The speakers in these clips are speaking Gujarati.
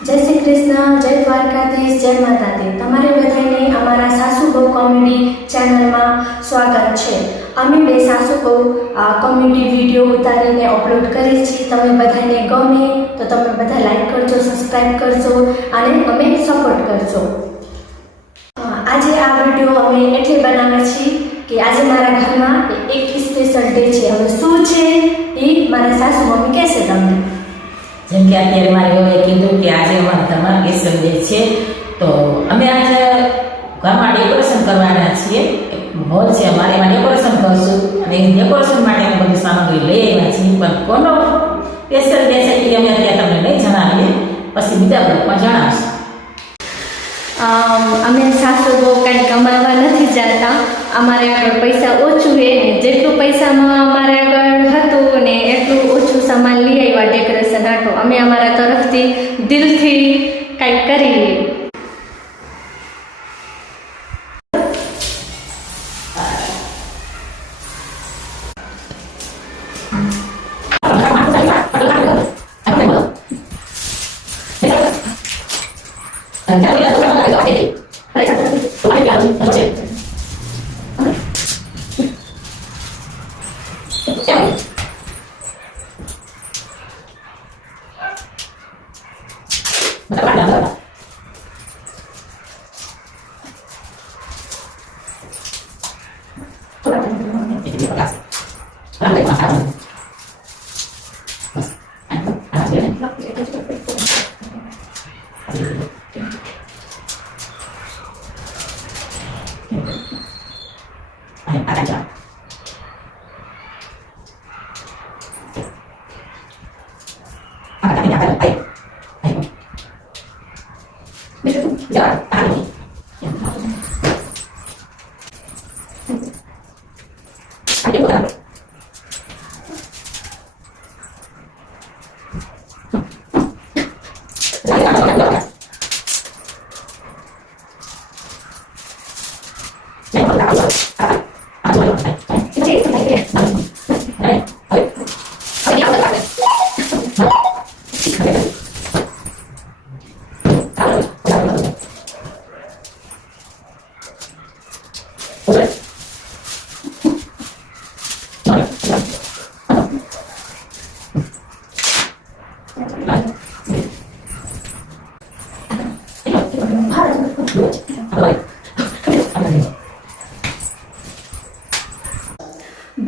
जय श्री कृष्ण, जय द्वारकाधीश, जय माता दी। तमारे बधाने अमारा सासू बहू कॉमेडी चैनल में स्वागत है। अमे बे सासू बहू कॉमेडी वीडियो उतारीने अपलोड करी छी। तमे बधाने गमे तो तमे बधा लाइक करजो, सब्सक्राइब करजो अने अमे सपोर्ट करजो। आज आ वीडियो अमे एटले बनावे छी कि आज मारा घर में एक स्पेशल डे है। हवे शुं छे ई मारा सासू मम्मी कहेशे तमने। જેમ કે અત્યારે મારી હવે કીધું કે આજે અમારા ઘરમાં સ્પેશિયલ ડે છે, તો અમે આજે ઘરમાં ડેકોરેશન કરવાના છીએ. એક હોલ છે અમારે, એમાં ડેકોરેશન કરશું અને એ ડેકોરેશન માટે અમે બધી સામગ્રી લઈ આવ્યા છીએ. પણ કોનો સ્પેશિયલ ડે છે એ અમે અત્યારે તમને નહીં જણાવીએ, પછી બીજા ગ્રુપમાં જણાવશું. અમે સાસુ બહુ કંઈ કમાવા નથી જતા. અમારે આગળ પૈસા ઓછું છે ને જેટલું પૈસામાં અમારે આગળ હતું ને એટલું ઓછું સામાન લઈ આવ્યા ડેકોરેશન હાટો. અમે અમારા તરફથી દિલથી કંઈક કરીએ.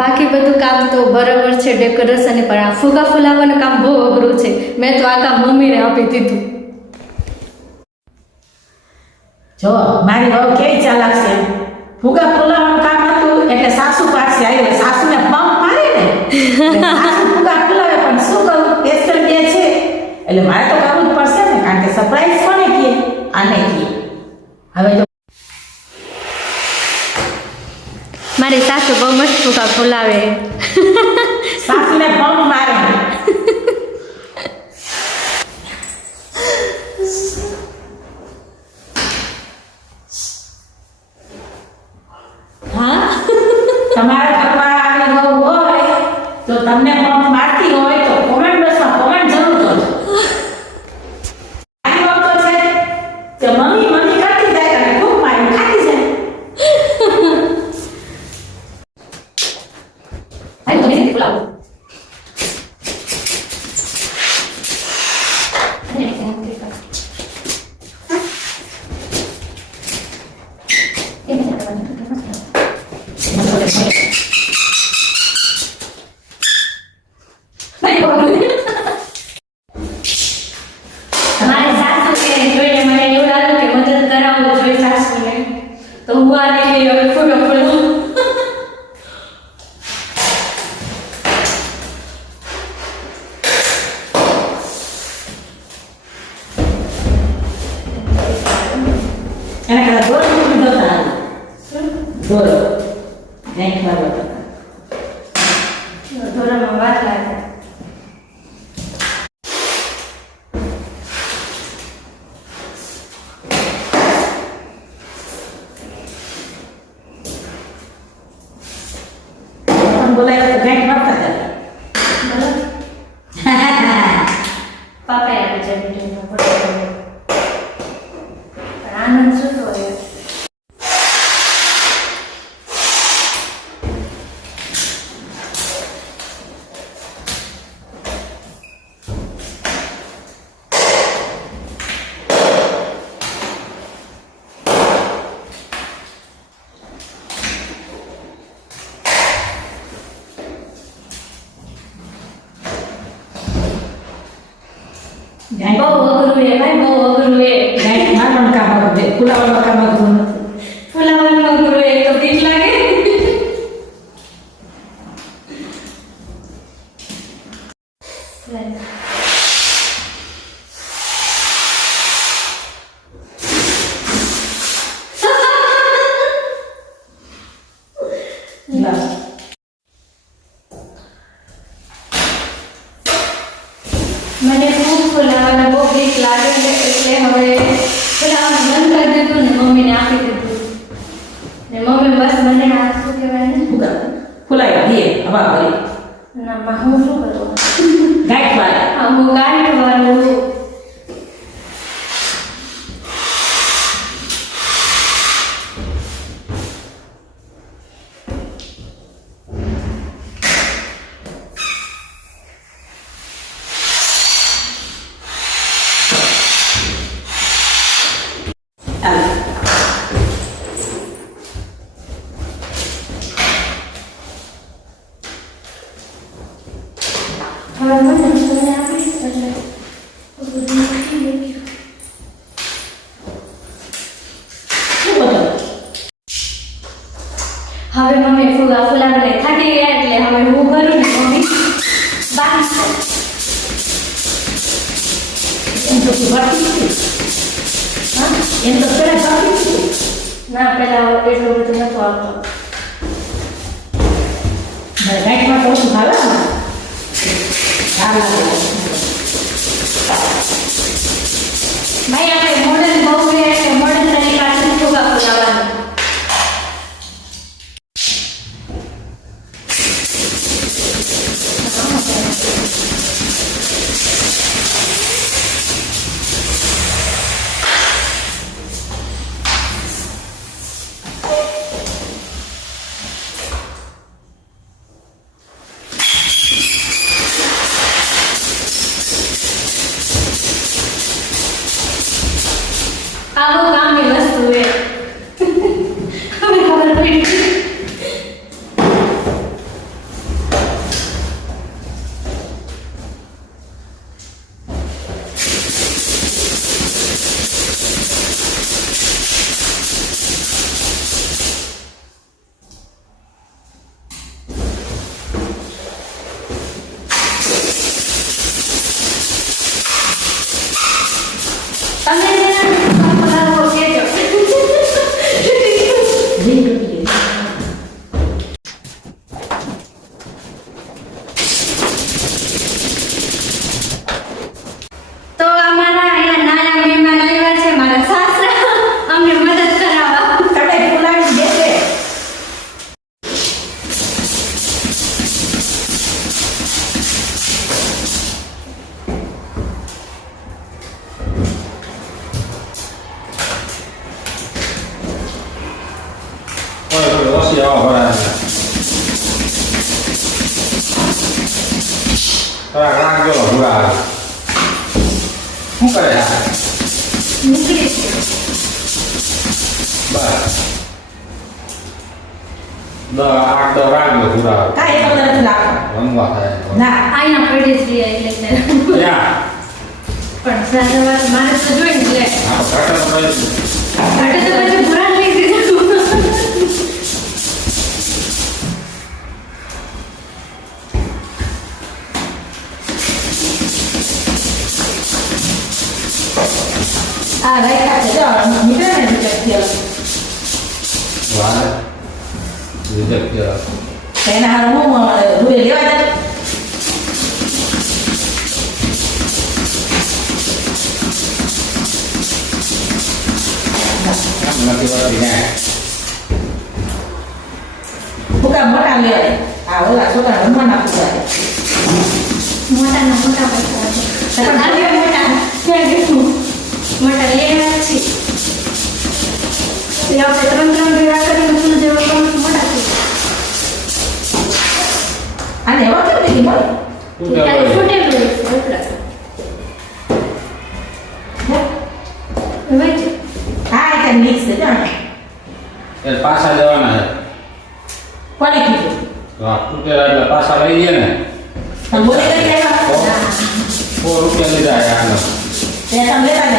बाकी બધું કામ તો બરાબર છે ડેકોરેશન, પણ આ ફુગા ફુલાવવાનું કામ બહુ અઘરું છે. મેં તો આ કામ મમ્મીને આપી દીધું. જો મારી વહુ કેવી ચાલાક છે. ફુગા ફુલાવવાનું કામ હતું એટલે સાસુ પાસે આવ્યો. સાસુને પંપ મારે ને એટલે સાસુ ફુગા ફુલાવે, પણ શું કરું, સ્પેશિયલ ડે છે એટલે મારે તો કરવું જ પડશે ને, કારણ કે સરપ્રાઈઝ કોને કહે, આને કહે. હવે જો મારી સાસુ બહુ મસ્ત ફુગા ફુલાવે. સાસુને પંપ મારે. હા, તમારા ઘરમાં આવી વહુ હોય તો તમને પંપ મારતી હોય તો કોમેન્ટ બોક્સમાં કોમેન્ટ જરૂર કરજો. આવી વહુ તો છે કે મમ્મી મમ્મી કરતી જાય અને ખૂબ મારી ખાતી જાય. આઈ તો નહીં બોલાવો. મારી સાસુ કે જોઈને મને એવું લાગ્યું કે મદદ કરાવવું જોઈએ સાસુને, તો હું આને હવે ફુગા ફુલાવું. એના કરતા દોરો મૂકી દો તારે. દોરો નહીં મારો તો ધોરણમાં વાત લાગે. બોલાય તો ગાંઠ મારતા હતા. પાપા આવી જાય. બહુ અઘરું હે ભાઈ, બહુ અઘરું હે. ગાઈડ મારવાનું કામ અઘરું છે, ફુલાવાનું કામ અઘરું નથી. ફુલાવાનું અઘરું હે, તો બીક લાગે. લાવ. મને ખૂબ ફુલાવાના બહુ બીક લાગે છે, એટલે હવે ફુલાવાનું બંધ કરી દીધું ને મમ્મીને આપી દીધું. ને મમ્મી બસ મને આ શું કહેવાય ને, ફુલાવી દે હવા ભરી ના માં હું શું કરું, ગાઈડ વાળા. હા હું ગાંઠ વાળું. હવે મને તમને આપીશ એટલે બધું મૂકી મૂક્યું. શું બોલો? હવે મમ્મી ફુલાવીને થાકી ગયા એટલે હવે હું ભરું ને મમ્મી બાકી એમ તો તું ભરતી નથી. હા, એમ તો પેલા ભરતી હતી. ના પેલા એટલું બધું નતું આવતું. મારે ગાઈડમાં તો ઓછું ભાવે ને. સારું લાગે. ભાઈ આપણે મોડર્ન બહુ છે એટલે મોડર્ન તરીકાથી ફુગા ફુલાવવાનું. આવું કામની વસ્તુ છે. હવે ખબર પડી. તમને જેના ફુલાવો કહેજો. રીંગ તૂટી ગઈ. તો અમારા અહીંયા નાના મહેમાન આવ્યા છે, મારા સાસરા અમને મદદ કરાવવા. તમે ફુલાવી દેશે. ઓછી આવા ભરાય થોડા ઘણા ગયો ભૂરા શું કરે આ નીકળી છે. બસ 8-10 રાખ્યો ભૂરા કાંઈ ખબર નથી રાખવા. રમવા થાય ના. અહીંયા પડી જ ગયા એટલે છે. ક્યાં પણ સાદા વાત મારે તો જોઈને લે. આ ઘાટા પડે ઘાટે તો પછી ભૂરા લઈ દીધું. આ રાખ્યા છે. જો મીઠા ને રિજેક્ટ થયેલો. વાલે રિજેક્ટ કર્યો તો એના હારું હું રૂએ લેવા જાય. નથી વાતી ને ફૂકા મોટા લેવાય. આ ઓલા છોકરા રમવાના ફૂકા છે. મોટાના મોટા પૈસા છે. પણ આજે મોટા ક્યાં ગયું? મોટા લેવા જ છે. એ આપણે 3 ભેગા કરીને ફૂલ જેવા કામ મોટા છે. આને એવા કેમ નથી મળે? શું ત્યારે કરે ફૂટેલું હોય છે એટલે. હવે જ હા એટલે મિક્સ છે જાણે. એ પાછા જવાના છે કોને કીધું? તો આ તૂટેલા એટલે પાછા લઈ ગયા ને તમે બોલી કરી આવ્યા? ₹4 લીધા છે આનો ત્યાં તમે લેતા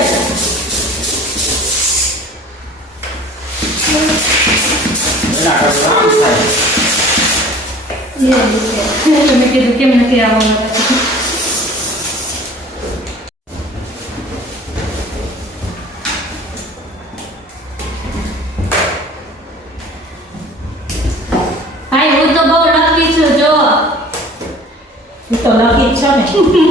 એના કરતા આમ થાય. તમે કીધું કેમ નથી આવવાનું પછી ભાઈ હું તો બહુ લકી છું જો તું તો લકી જ છો ને.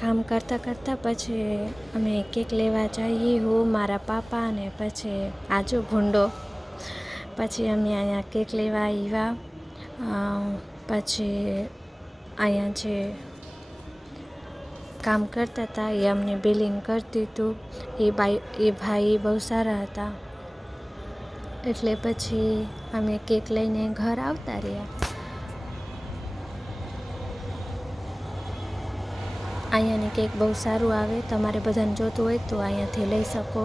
કામ કરતાં કરતાં પછી અમે કેક લેવા જઈએ હું મારા પાપા અને પછી આજુ ભૂંડો પછી અમે અહીંયા કેક લેવા આવ્યા પછી અહીંયા જે કામ કરતા હતા એ અમને બિલિંગ કરતી હતું એ ભાઈ બહુ સારા હતા એટલે પછી અમે કેક લઈને ઘર આવતા રહ્યા. અહીંયાની કેક બહુ સારું આવે, તમારે બધાને જોતું હોય તો અહીંયાથી લઈ શકો.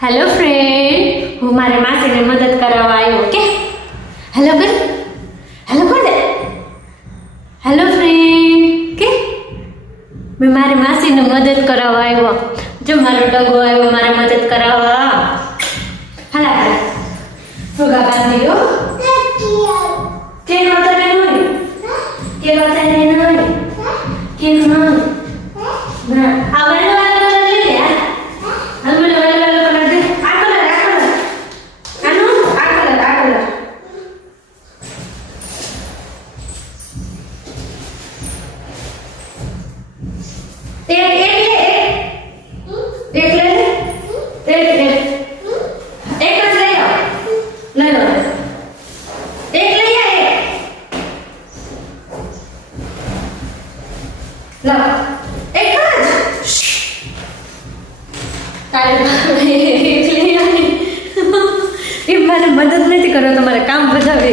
હેલો ફ્રેન્ડ, હું મારી માસીને મદદ કરવા આવ્યો. કે હેલો કર, હેલો કર દે. હેલો ફ્રેન્ડ, કે મેં મારી માસીને મદદ કરાવવા આવ્યો. જો મારો ડગો આવ્યો મારે મદદ કરાવવા. હાલા હાલા ફુગા બાંધ્યો કે નહોતા કે નહીં કે નહોતા કે નહીં કે નહીં ના આ વાલો વાલો કલર લઈ લે. હાલ મને વાલો વાલો કલર દે. આ કલર આનું આ કલર મદદ નથી કરો તમારે કામ બધાવે.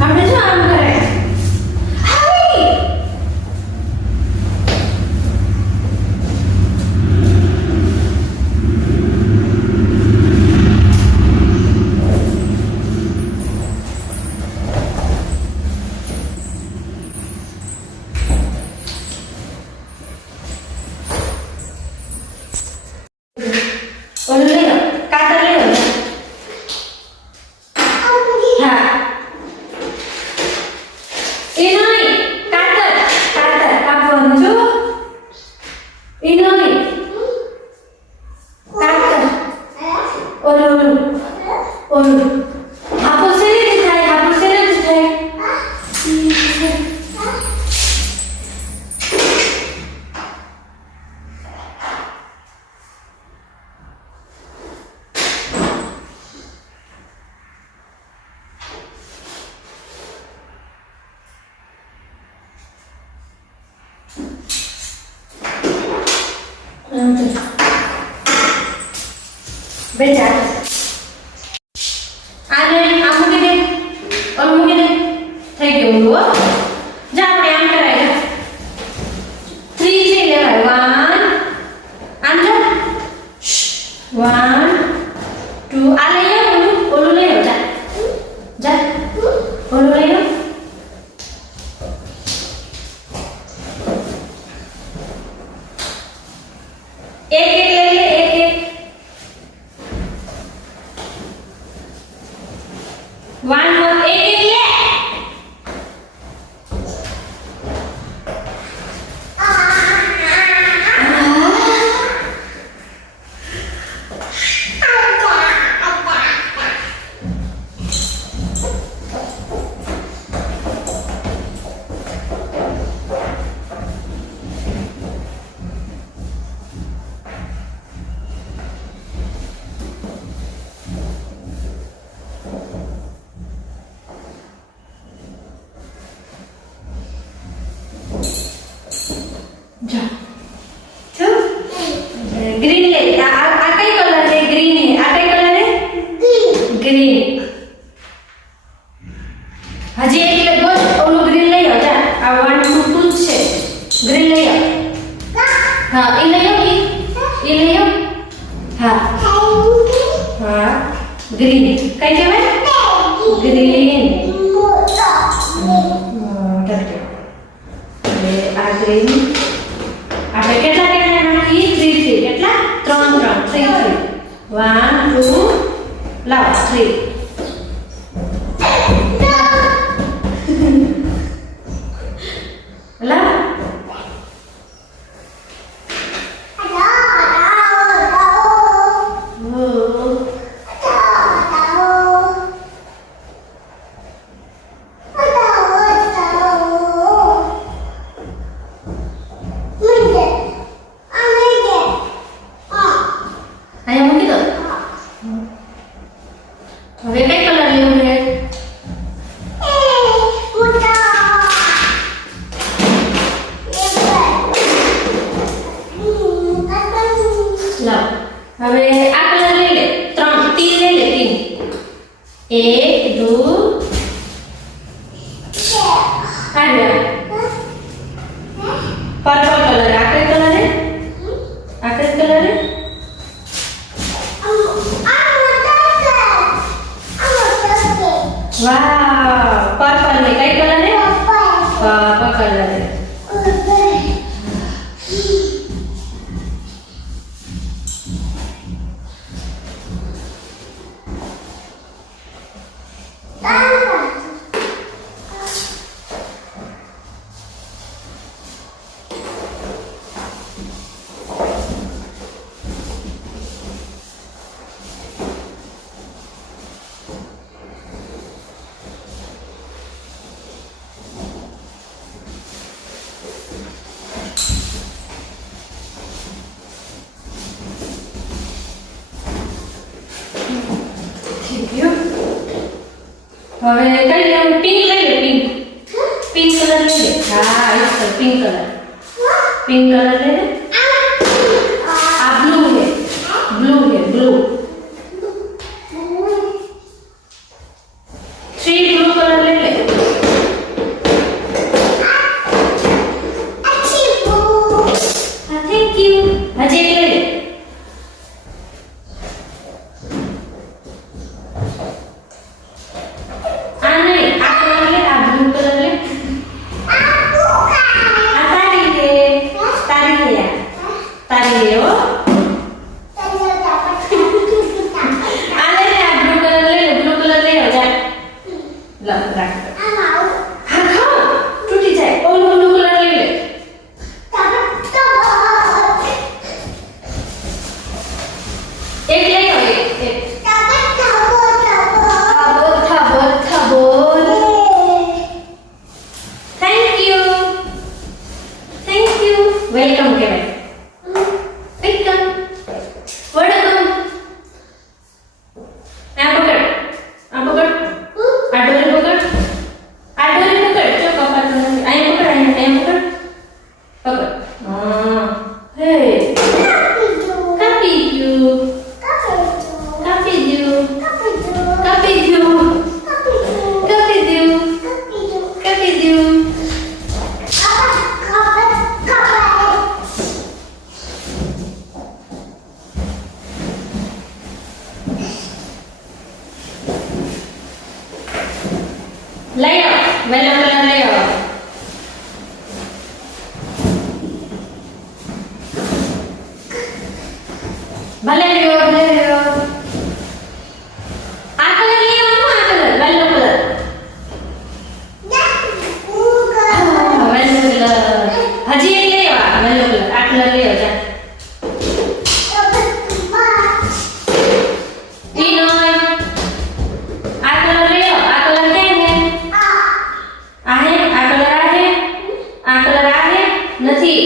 આપણે શું આમ કરે ઓલું લઈ લો, કાતર લઈ લો. હા એ નહીં કાતર કાપવાનું જો એ નહીં કાતર ઓલું હાપો શેરીથી થાય હાપો શેરીથી થાય. બેટા આને આ મૂકી દે ઓલું મૂકી દે થઈ ગયું હો. જા આપણે આમ કરાય 3 છે લેવાય 1 આમ જો 1 2 આ લઈ લો ઓલું લઈ લો. જા ઓલું લઈ લો. એક લઈ લે એક one more એક લે. ગ્રીન. કઈ કહેવાય? ગ્રીન. હવે આ ગ્રીન આપણે કેટલા કેટલા નાખી? 3 3. કેટલા? 3 3. 3 3. 1 2 લાવ 3. લાવ. અહીંયા મૂકી દો. હવે કઈ કલર લેવું છે? લાવ. હવે આ કલર લઈ લે. 3 3 લઈ લે. 3 1 2 આવ્યા. Purple colour. આ કઈ કલર છે? આ કઈ કલર છે? વાહ, પર્પલ ને કઈ કલર છે? પર્પલ કલર છે. હવે કઈ લેવું? પિંક લઈ લે. પિંક. પિંક કલર લઈ લે. હા, એ તો પિંક કલર. પિંક કલર લઈ લે. આ બ્લુ છે. બ્લુ છે. બ્લુ. 3 બ્લુ કલર લઈ લે. Thank you. હજી એક લઈ લે. આ નહીં, આ કલર લે. આ બ્લુ કલર લે. આ તારી લે. તારી લે. તારી લે હો. આ લે ને, આ બ્લુ કલર લે. બ્લુ કલર લે. જા. લા રાખ. હા, ખાઓ. તૂટી જાય. ઓલું બ્લુ કલર લઈ લે. એક લઈ આવ. એક. Thank you. Thank you. Welcome કહેવાય. Welcome. Welcome. આ પકડ. આ પકડ. આ ડોરી પકડ. આ ડોરી પકડ. જો પપ્પા તો અહીંયા પકડ. અહીંયા પકડ. પકડ. હા. હે. કાપી ગયું. કાપી ગયું. કાપી ગયું. કાપી ગયું. કાપી ગયું. લઈ આવો. વેલો કલર લઈ આવો. ભલે લ્યો. ભલે લ્યો. આ કલર લઈ આવો. આ કલર વેલો કલર. વેલો કલર. હજી એક લઈ આવો. વેલો કલર. આ કલર લઈ આવો. જા. ટીનોય. આ કલર લઈ આવો. આ કલર ક્યાં છે? આ હે. આ કલર આ હે. આ કલર આ હે. નથી.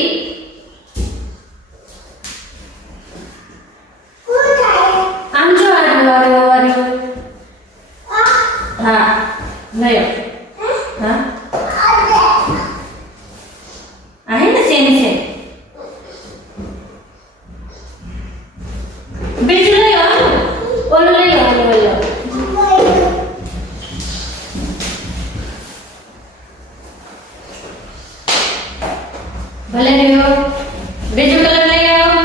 આમ જો. આ હા. લઈ આવો. હા. આ હે ને સેમ છે. બીજું લઈ આવો. ઓલું લઈ આવો. ઓલું લઈ આવો. ભલે રહ્યો. બીજું કલર લઈ આવો.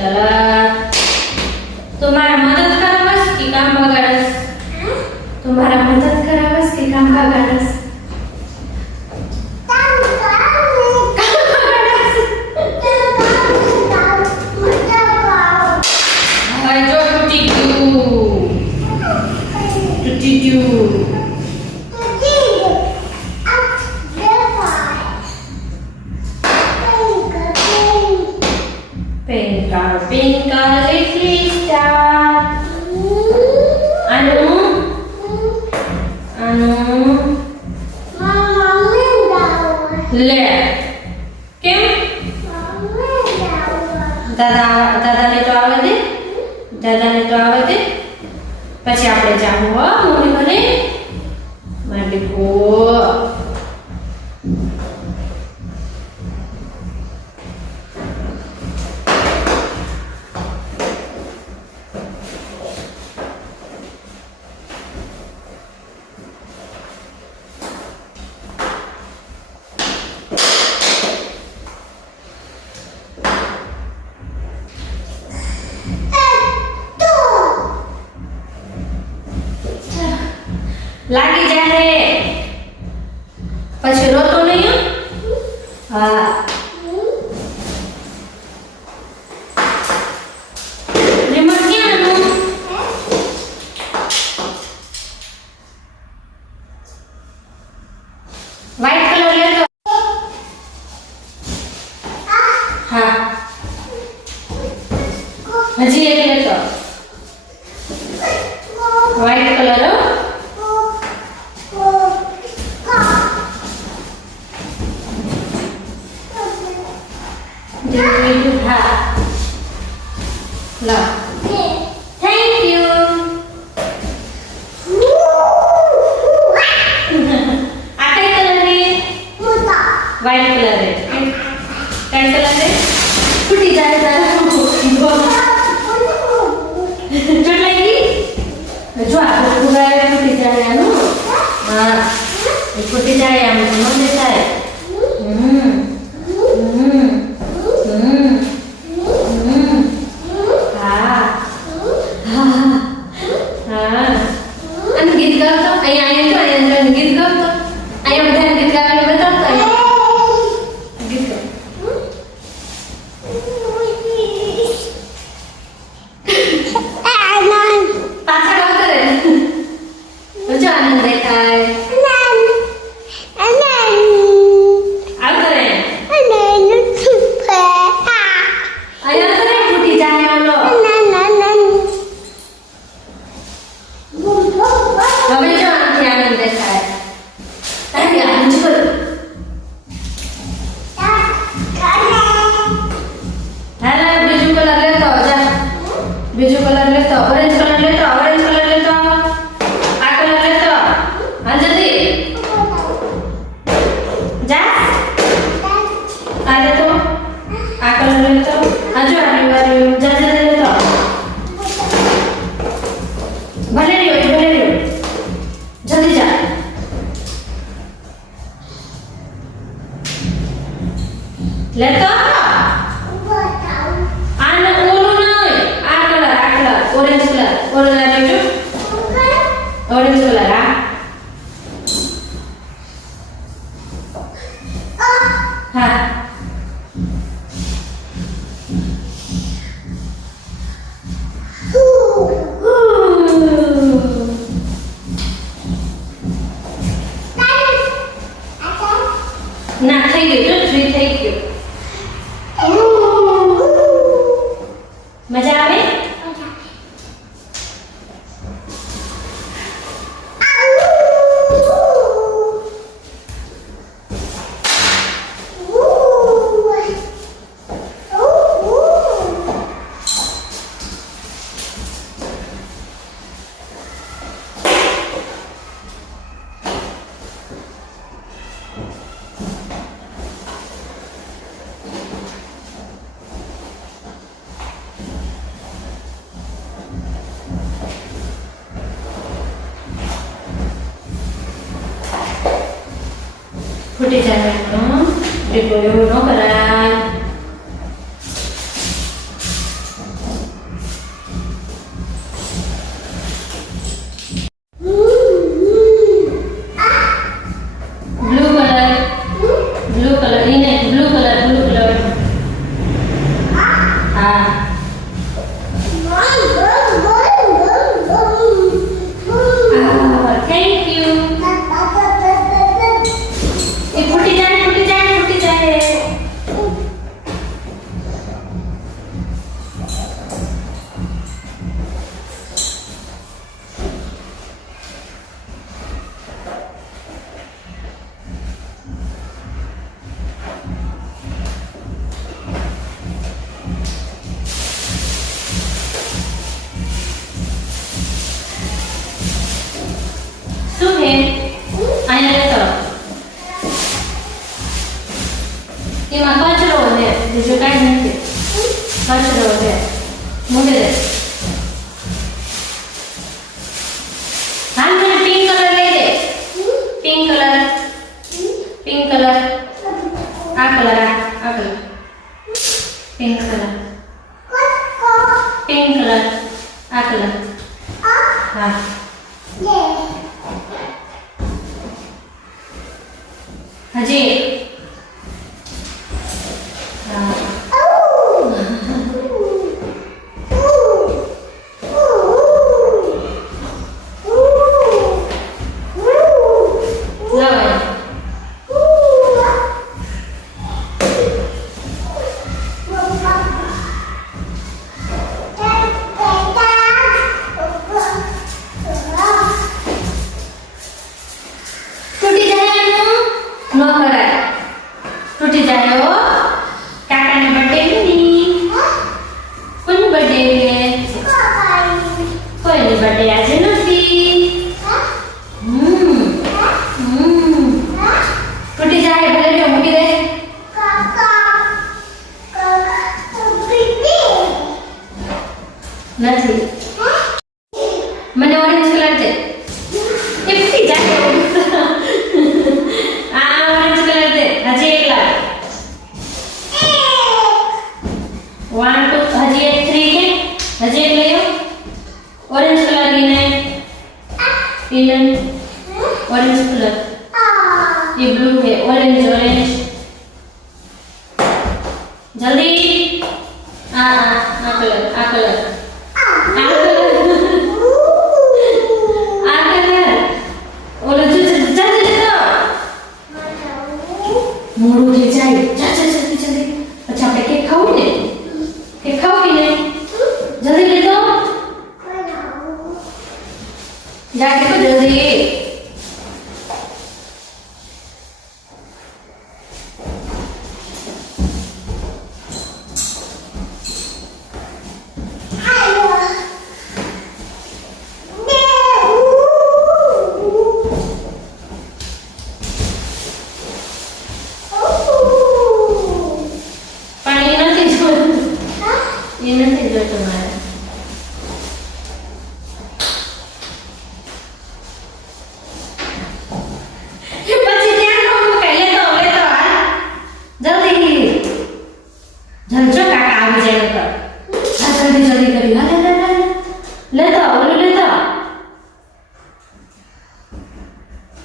કલર. તો મારા મદદ કરાવસ કે કામ બગાડસ? તો મારા મદદ કરાવસ કે કામ બગાડસ? હવે જો તૂટી ગયું. તૂટી ગયું. Pink color, little star. Anu. Le. કેમ? દાદાને તો આવવા દે. દાદાને તો આવવા દે. પછી આપણે જાવું હો મમ્મી ઘરે. માટે કો. લાગી જાય પછી રોતો નહીં. હા રિમોટ ક્યાંનું? વ્હાઈટ કલર લેતો. હા હજી એક લેતો. વ્હાઈટ કલર હો. હા લો થેન્ક યુ. આ કઈ કલરની? વ્હાઈટ કલર છે. કઈ કલર છે? ફૂટી જાય તારા ચોટલાઈ ગઈ. જો આ ફૂગાય ફૂટી જાય આનું. હા એ ફૂટી જાય આમ તો ન દેખાય. ગીત ગાવતો અહીંયા ગીત ગાવતો અહીંયા બધાને ગીત ગાવાનું બતાવતો ગીત ગાવ. પાછળ આવતો રે. જો આનંદ દેખાય. આવતો રે. અહીંયા તો ફૂટી જાય ઓલો. હવે જો આનાથી આનંદ દેખાય. તારી આનંદ જો. હાલો બીજું કલર લેતો જા. બીજું કલર લેતો. ઓરેન્જ કલર લેતો. ઓરેન્જ કલર લેતો. આ કલર લેતો. હાલ જલ્દી જા. આ લેતો. આ કલર લેતો. આ જો આની વાળી જા જા લેતો. ભલે રહ્યો જલ્દી જા. લેતો આને ઓલું નહીં. આ કલર ઓરેન્જ કલર. ઓરેન્જ લેજો. ઓરેન્જ કલર હા. હા ના થઈ ગયું. જો ફ્રી થઈ ગયું. મજા આવે? ફૂટી જાય એનો. એવું ન કરાય. Thank you. એ ફૂટી જાય ફૂટી જાય ફૂટી જાય. શું હે અહીંયા લેતો એમાં કચરો છે બીજું કાંઈ નથી. કચરો છે મૂકી દે. હા મને પિંક કલર લઈ દે. પિંક કલર પિંક કલર આ કલર આ colour pink colour pink colour આ કલર હા હજી હા લવાય. તૂટી જાય એનું ન કરાય. તૂટી જાય હો. કાકાને બર્થડે ની કોની બર્થડે છે? કોઈની બર્થડે આજે નથી. તૂટી જાય ભલે લ્યો મૂકી દે. નથી મને ઓરેન્જ કલર છે. એ ફૂટી જાય. આ ઓરેન્જ કલર છે. હજી એક લાવ. 1 2 હજી એક 3 કે હજી એક લઈ આવ. Orange colour in orange colour ये ब्लू है. ऑरेंज ऑरेंज जल्दी. आ कलर आ कलर आ कलर आ कलर ओलो जल्दी ले लो. मोरू ले जाए. जा जा जल्दी जल्दी. अच्छा આપણે કેક ખાવું ને? કેક ખાવું કે નહીં? જલ્દી ले लो. जाके तो जल्दी. ये नहीं जो तुम्हारा ये बच्चे क्या करो पहले तो हां जल्दी जल्दी काका आ जाएगा तो जल्दी जल्दी करी ले तो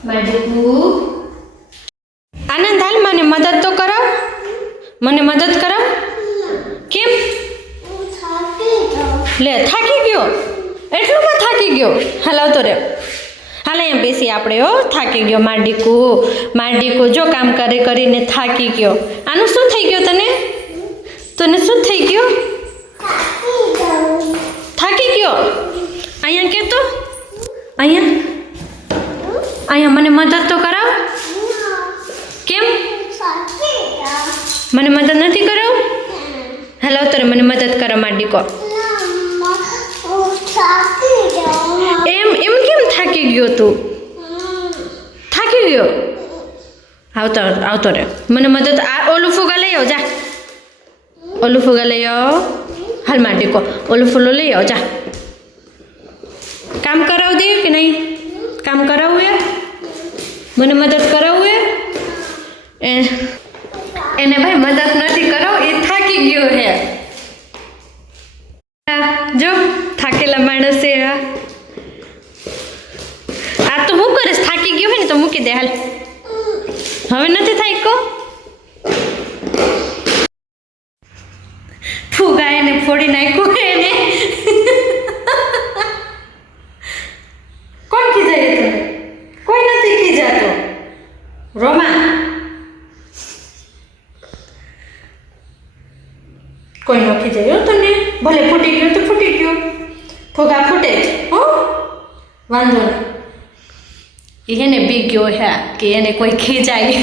माडीकू आनंद हाल મને મદદ તો કરો. મને મદદ કરો. કેમ લે થાકી ગયો? એટલું થાકી ગયો? હાલ આવતો રે. હાલ અહીંયા બેસી આપણે હો. થાકી ગયો માંડીકુ જો કામ કરીને થાકી ગયો. આનું શું થઈ ગયું તને શું થઈ ગયું? થાકી ગયો? અહીંયા કે તો અહીંયા મને મદદ તો કરાવ. કેમ મને મદદ નથી કરાવ? હાલ આવતો રે મને મદદ કરો માંડીકો. એમ કેમ થાકી ગયો તું? થાકી ગયો? આવતો રે મને મદદ. આ ઓલું ફુગા લઈ આવ જા. ઓલું ફુગા લઈ આવ. હાલ માંડીકો ઓલું ફૂલો લઈ આવ જા. કામ કરાવ દે કે નહીં? કામ કરાવવું એ? મને મદદ કરાવવું એ? એને ભાઈ મદદ નથી કરાવ. એ થાકી ગયો હે. જો થાકેલા માણસ છે. આ તો હું કરીશ? થાકી ગયો હોય ને તો મૂકી દે. હાલ હવે નથી થાક્યો. ફુગા એને ફોડી નાખ્યું એને. રોમા કોઈ નોખી જાય હો તને ભલે ફૂટી ગયું તો ફૂટી ગયું ફોગા ફૂટે જ હો વાંધો નહીં એને બી ગયો હે કે એને કોઈ ખીજાય